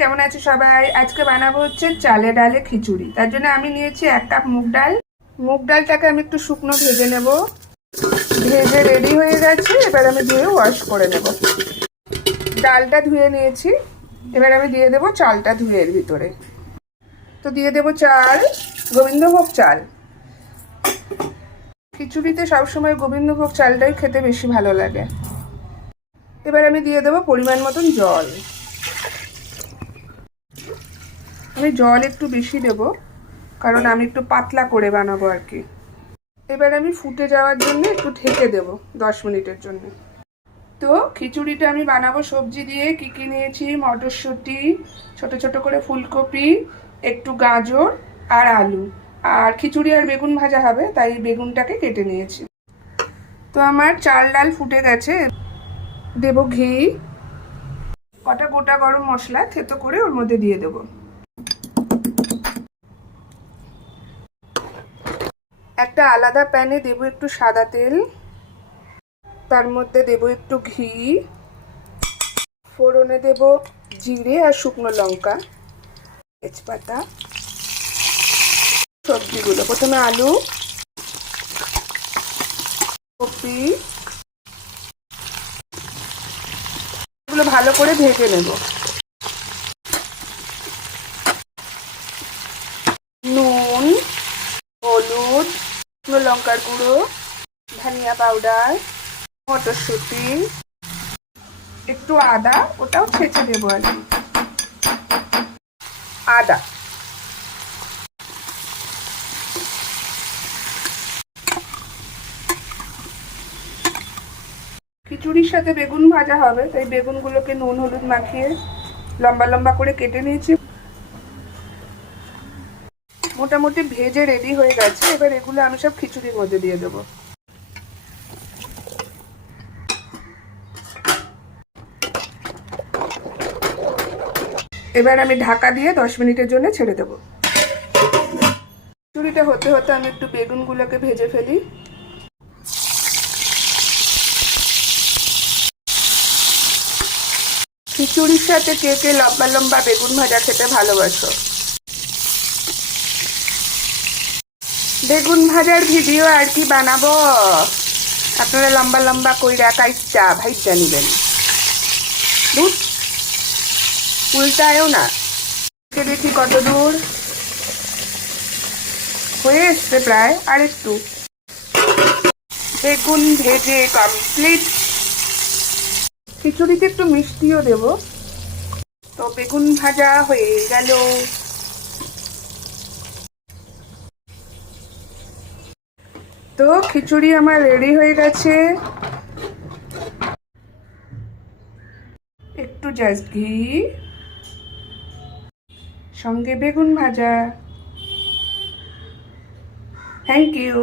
কেমন আছে সবাই? আজকে বানাবো হচ্ছে চালে ডালে খিচুড়ি। তার জন্য আমি নিয়েছি এক কাপ মুগ ডাল। মুগ ডালটাকে আমি একটু শুকনো ভেজে নেব। ভেজে রেডি হয়ে গেছে, এবার আমি ধুয়ে ওয়াশ করে নেব। ডালটা ধুয়ে নিয়েছি, এবার আমি দিয়ে দেবো চালটা ধুয়ে এর ভিতরে। তো দিয়ে দেবো চাল, গোবিন্দভোগ চাল। খিচুড়িতে সবসময় গোবিন্দভোগ চালটাই খেতে বেশি ভালো লাগে। এবার আমি দিয়ে দেবো পরিমাণ মতন জল। আমি জল একটু বেশি দেব, কারণ আমি একটু পাতলা করে বানাবো আর কি। এবার আমি ফুটে যাওয়ার জন্য একটু ঢেকে দেব দশ মিনিটের জন্য। তো খিচুড়িটা আমি বানাবো সবজি দিয়ে, কি কি নিয়েছি, মটরশুঁটি, ছোট ছোট করে ফুলকপি, একটু গাজর আর আলু। আর খিচুড়ি আর বেগুন ভাজা হবে, তাই বেগুনটাকে কেটে নিয়েছি। তো আমার চাল ডাল ফুটে গেছে, দেব ঘি, কটা গোটা গরম মশলা থেতো করে ওর মধ্যে দিয়ে দেব। একটা আলাদা প্যানে দেব একটু সাদা তেল, তার মধ্যে দেব একটু ঘি, ফোড়নে দেব জিরে আর শুকনো লঙ্কা, তেজপাতা, সবজিগুলো। প্রথমে আলু, কপি, এগুলো ভালো করে ভেজে নেব নুন হলুদ শুকনো লঙ্কার গুঁড়ো, ধনিয়া পাউডার মটরশুঁটি, একটু আদা, ওটাও ছেঁচে দেবো আর আদা। খিচুড়ির সাথে বেগুন ভাজা হবে, তাই বেগুনগুলোকে নুন, হলুদ মাখিয়ে লম্বা লম্বা করে কেটে নিয়েছি। মোটামুটি ভেজে রেডি হয়ে গেছে, এবার এগুলো আমি সব খিচুড়ির মধ্যে দিয়ে দেবো। এবার আমি ঢাকা দিয়ে দশ মিনিটের জন্য ছেড়ে দেবো। খিচুড়িটা হতে হতে আমি একটু বেগুনগুলোকে ভেজে ফেলি। খিচুড়ির সাথে কে কে লম্বা লম্বা বেগুন ভাজা খেতে ভালোবাসো? বেগুন ভাজার ভিডিও আর কি বানাবো? আপনারা লম্বা লম্বা কইরা কাইচা ভাইচা নিবেন। দুধ উল্টায়ও না। দেখি কত দূর? হয়ে এসছে প্রায় আর একটু বেগুন ভেজে কমপ্লিট খিচুড়িতে একটু মিষ্টিও দেব। তো বেগুন ভাজা হয়ে গেল। তো খিচুড়ি আমার রেডি হয়ে গেছে। একটু জাস্ট ঘি সঙ্গে বেগুন ভাজা। Thank you